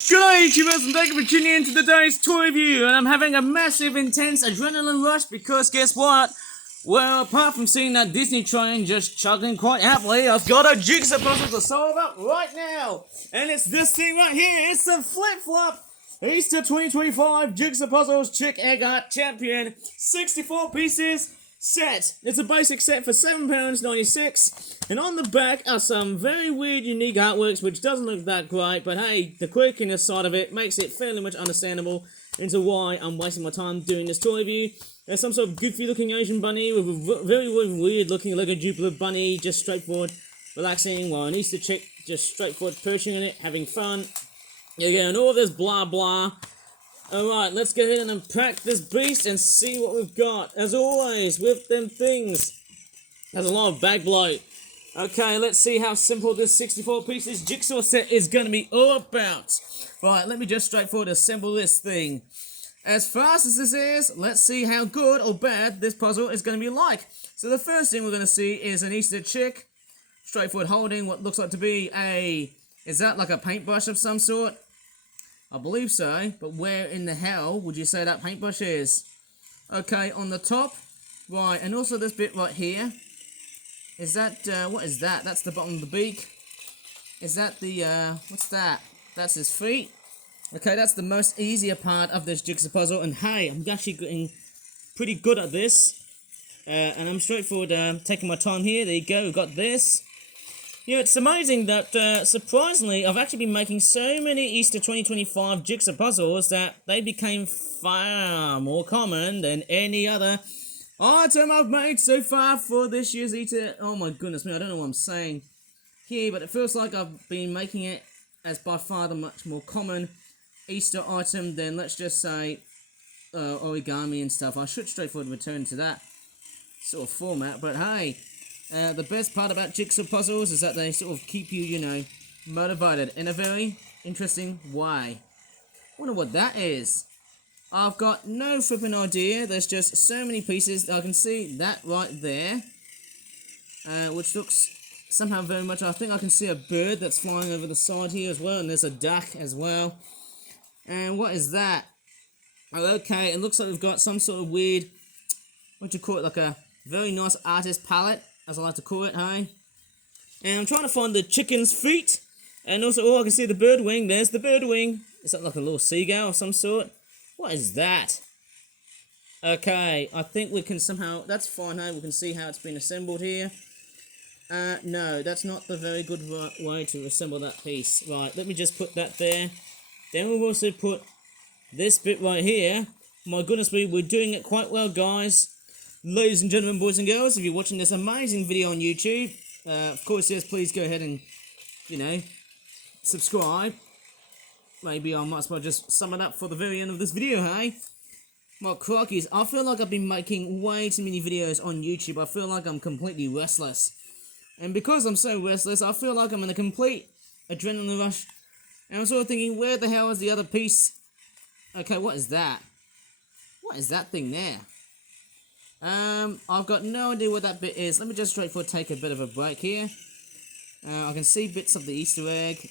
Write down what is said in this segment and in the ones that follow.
G'day YouTubers and thank you for tuning in to today's toy review, and I'm having a massive intense adrenaline rush because guess what? Well, apart from seeing that Disney train just chugging quite happily, I've got a Jigsaw puzzle to solve up right now! And it's this thing right here, it's the flip-flop Easter 2025 Jigsaw Puzzles Chick Egg Art Champion 64 pieces set. It's a basic set for £7.96, and on the back are some very weird, unique artworks which doesn't look that great, but hey, the quirkiness side of it makes it fairly much understandable into why I'm wasting my time doing this toy review. There's some sort of goofy-looking Asian bunny with a very weird-looking Lego Jupiter bunny, just straightforward, relaxing, while an Easter chick just straightforward perching on it, having fun. Yeah, and all this blah blah. Alright, let's go ahead and unpack this beast and see what we've got. As always, with them things, there's a lot of bag bloat. Okay, let's see how simple this 64 pieces jigsaw set is going to be all about. Right, let me just straightforward assemble this thing. As fast as this is, let's see how good or bad this puzzle is going to be like. So the first thing we're going to see is an Easter chick, straightforward holding what looks like to be a... Is that like a paintbrush of some sort? I believe so, but where in the hell would you say that paintbrush is? Okay, on the top, right, and also this bit right here. Is that, what is that? That's the bottom of the beak. Is that the, what's that? That's his feet. Okay, that's the most easier part of this jigsaw puzzle, and hey, I'm actually getting pretty good at this. And I'm straightforward, taking my time here. There you go, we've got this. Yeah, it's amazing that, surprisingly, I've actually been making so many Easter 2025 jigsaw puzzles that they became far more common than any other item I've made so far for this year's Easter. Oh my goodness me, I don't know what I'm saying here, but it feels like I've been making it as by far the much more common Easter item than, let's just say, origami and stuff. I should straightforward return to that sort of format, but hey... the best part about jigsaw puzzles is that they sort of keep you, you know, motivated in a very interesting way. Wonder what that is. I've got no flipping idea. There's just so many pieces. I can see that right there, which looks somehow very much... I think I can see a bird that's flying over the side here as well, and there's a duck as well. And what is that? Oh, okay, it looks like we've got some sort of weird... What do you call it? Like a very nice artist palette, as I like to call it, hey? And I'm trying to find the chicken's feet. And also, oh, I can see the bird wing. There's the bird wing. Is that like a little seagull of some sort? What is that? Okay, I think we can somehow... That's fine, hey? We can see how it's been assembled here. No, that's not the very good way to assemble that piece. Right, let me just put that there. Then we'll also put this bit right here. My goodness me, we're doing it quite well, guys. Ladies and gentlemen, boys and girls, if you're watching this amazing video on YouTube, of course, yes, please go ahead and, you know, subscribe. Maybe I might as well just sum it up for the very end of this video, hey? My crikeys, I feel like I've been making way too many videos on YouTube. I feel like I'm completely restless. And because I'm so restless, I feel like I'm in a complete adrenaline rush. And I'm sort of thinking, where the hell is the other piece? Okay, what is that? What is that thing there? I've got no idea what that bit is. Let me just straightforward take a bit of a break here. I can see bits of the Easter egg,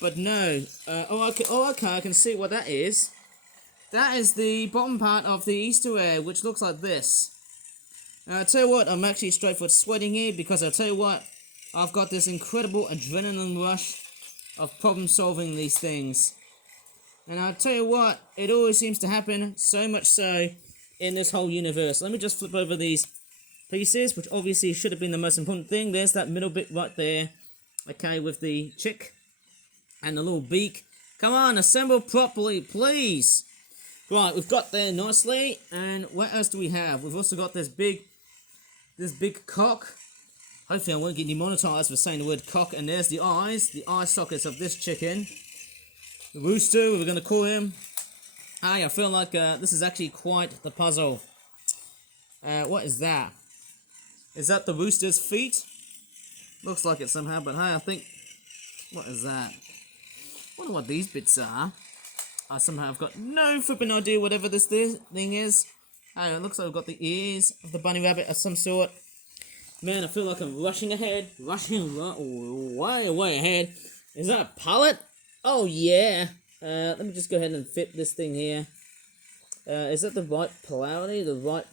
but no. Okay, I can see what that is. That is the bottom part of the Easter egg, which looks like this. I'll tell you what, I'm actually straightforward sweating here, because I'll tell you what, I've got this incredible adrenaline rush of problem solving these things. And I'll tell you what, it always seems to happen, so much so, in this whole universe. Let me just flip over these pieces, which obviously should have been the most important thing. There's that middle bit right there, okay, with the chick and the little beak. Come on, assemble properly, please. Right, we've got there nicely, and what else do we have? We've also got this big cock. Hopefully I won't get demonetized for saying the word cock. And there's the eye sockets of this chicken. The rooster, we're going to call him. Hey, I feel like this is actually quite the puzzle. What is that? Is that the rooster's feet? Looks like it somehow, but hey, I think... What is that? Wonder what these bits are. I somehow have got no flipping idea whatever this thing is. Hey, it looks like I've got the ears of the bunny rabbit of some sort. Man, I feel like I'm rushing ahead. Rushing way ahead. Is that a pallet? Oh yeah. Let me just go ahead and fit this thing here. Is that the right polarity? The right...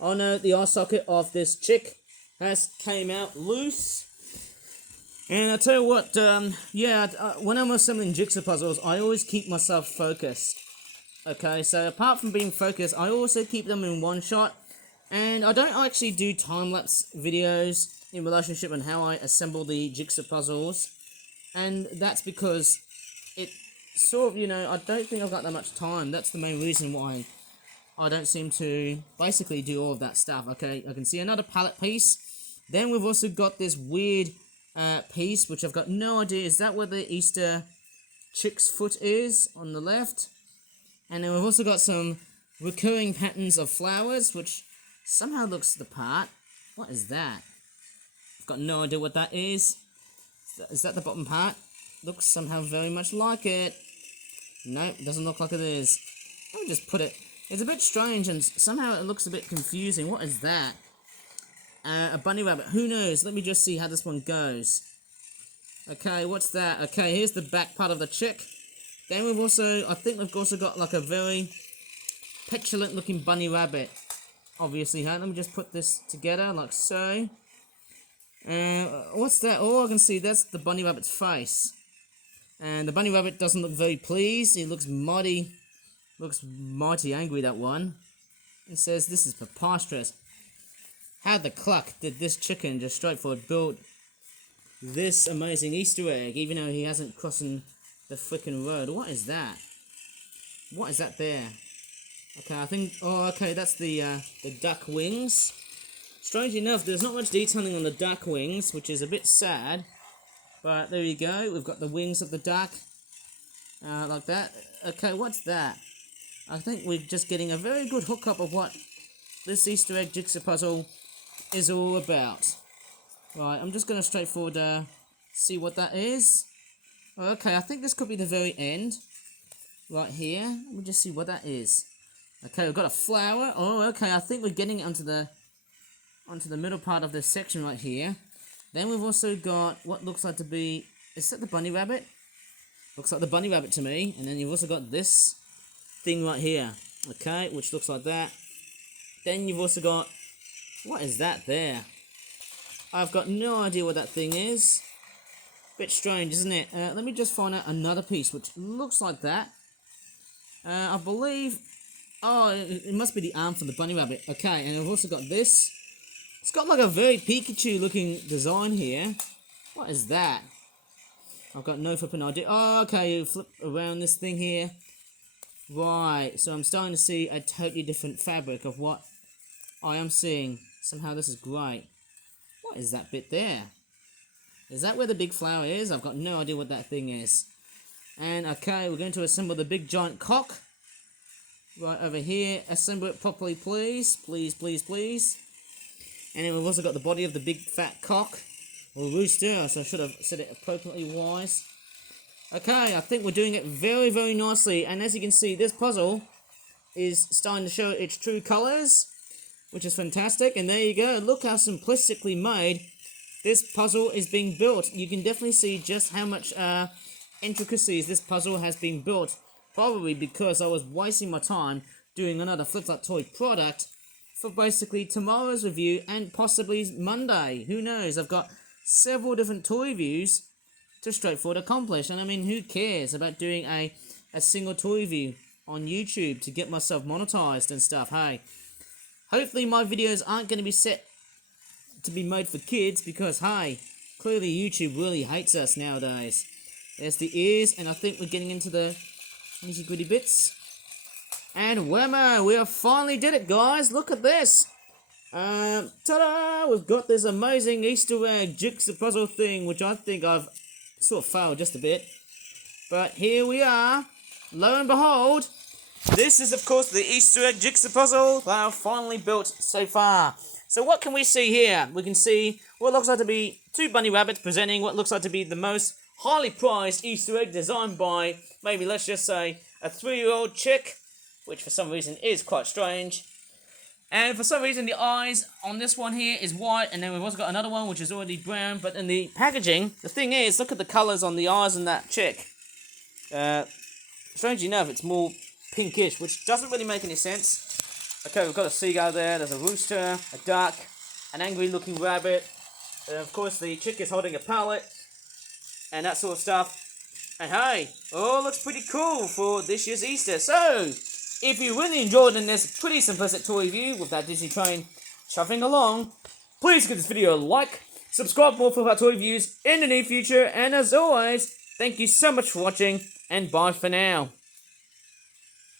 Oh no, the eye socket of this chick has came out loose. And I'll tell you what, when I'm assembling jigsaw puzzles, I always keep myself focused. Okay, so apart from being focused, I also keep them in one shot. And I don't actually do time-lapse videos in relationship on how I assemble the jigsaw puzzles. And that's because it sort of, I don't think I've got that much time. That's the main reason why I don't seem to basically do all of that stuff. Okay, I can see another palette piece. Then we've also got this weird piece, which I've got no idea. Is that where the Easter chick's foot is on the left? And then we've also got some recurring patterns of flowers, which somehow looks the part. What is that? I've got no idea what that is. Is that the bottom part? Looks somehow very much like it. Nope, doesn't look like it is. Let me just put it. It's a bit strange and somehow it looks a bit confusing. What is that? A bunny rabbit. Who knows? Let me just see how this one goes. Okay, what's that? Okay, here's the back part of the chick. Then we've also, I think we've also got like a very petulant looking bunny rabbit. Obviously, let me just put this together like so. What's that? Oh, I can see that's the bunny rabbit's face. And the bunny rabbit doesn't look very pleased. He looks mighty angry, that one. It says, "This is preposterous. How the cluck did this chicken just straightforward build this amazing Easter egg, even though he hasn't crossed the frickin' road?" What is that? What is that there? Okay, I think... Oh, okay, that's the duck wings. Strangely enough, there's not much detailing on the duck wings, which is a bit sad. But there you go, we've got the wings of the duck. Like that. Okay, what's that? I think we're just getting a very good hookup of what this Easter egg jigsaw puzzle is all about. Right, I'm just going to straightforward see what that is. Okay, I think this could be the very end. Right here. Let me just see what that is. Okay, we've got a flower. Oh, okay, I think we're getting it onto the middle part of this section right here. Then we've also got what looks like to be... Is that the bunny rabbit? Looks like the bunny rabbit to me. And then you've also got this thing right here. Okay, which looks like that. Then you've also got... What is that there? I've got no idea what that thing is. Bit strange, isn't it? Let me just find out another piece, which looks like that. I believe... Oh, it must be the arm for the bunny rabbit. Okay, and I've also got this. It's got like a very Pikachu looking design here. What is that? I've got no flipping idea. Oh, okay, you flip around this thing here. Right, so I'm starting to see a totally different fabric of what I am seeing. Somehow this is great. What is that bit there? Is that where the big flower is? I've got no idea what that thing is. And okay, we're going to assemble the big giant cock. Right over here. Assemble it properly, please. Please, please, please. And then we've also got the body of the big fat cock. Or rooster, so I should have said it appropriately wise. Okay, I think we're doing it very, very nicely. And as you can see, this puzzle is starting to show its true colours, which is fantastic. And there you go. Look how simplistically made this puzzle is being built. You can definitely see just how much intricacies this puzzle has been built. Probably because I was wasting my time doing another Flip That Toy product for basically tomorrow's review and possibly Monday. Who knows? I've got several different toy reviews to straightforward accomplish. And I mean, who cares about doing a single toy review on YouTube to get myself monetized and stuff? Hey, hopefully my videos aren't going to be set to be made for kids because, hey, clearly YouTube really hates us nowadays. There's the ears, and I think we're getting into the nitty gritty bits. And whammo, we have finally did it, guys. Look at this. Ta-da! We've got this amazing Easter egg jigsaw puzzle thing, which I think I've sort of failed just a bit. But here we are. Lo and behold, this is, of course, the Easter egg jigsaw puzzle that I've finally built so far. So what can we see here? We can see what looks like to be two bunny rabbits presenting what looks like to be the most highly prized Easter egg designed by, maybe let's just say, a 3-year-old chick, which for some reason is quite strange. And for some reason the eyes on this one here is white, and then we've also got another one which is already brown, but in the packaging, the thing is, look at the colours on the eyes on that chick. Strangely enough, it's more pinkish, which doesn't really make any sense. Okay, we've got a seagull there, there's a rooster, a duck, an angry-looking rabbit, and of course the chick is holding a pallet, and that sort of stuff. And hey, all looks pretty cool for this year's Easter. So, if you really enjoyed this pretty simplistic toy review with that Disney train shuffling along, please give this video a like, subscribe for more for our toy reviews in the near future, and as always, thank you so much for watching, and bye for now.